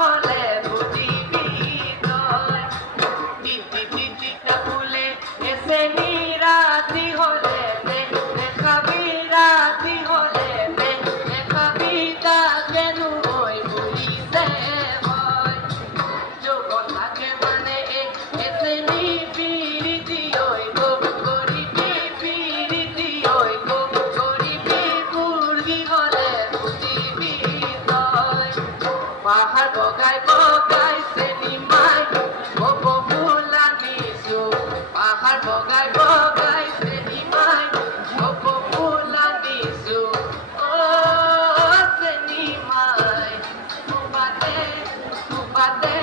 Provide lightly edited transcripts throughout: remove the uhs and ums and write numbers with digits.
হলে বুঝিবি তয় দিদি দিদিটা ফুলে এসে নিরাতি হলে দেখাবি রাতি হলে দেখাবি তা কেন ওই বুঝিতে হয় যৌবন থাকে মানে এসে নিবিড়িতি ওই গো গরিবি পিড়িতি ওই গো গরিবি বুড়ি হলে বুঝিবি তয় পাহাড় বগায় বগায় সেলিমাই ববো ফুলানি সু পাহাড় বগায় বগায় সেলিমাই ববো ফুলানি সু ও সেলিমাই তুপাতে তুপাতে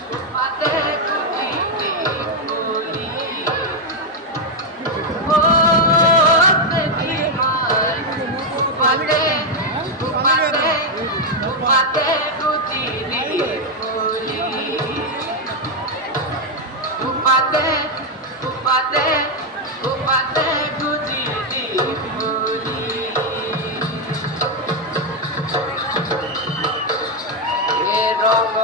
তুপাতে কুটিতে কুলি ও সেলিমাই তুপাতে তুপাতে তুপাতে কুটিতে কুলি তুপাতে তুপাতে তুপাতে কুটিতে কুলি এ রঙ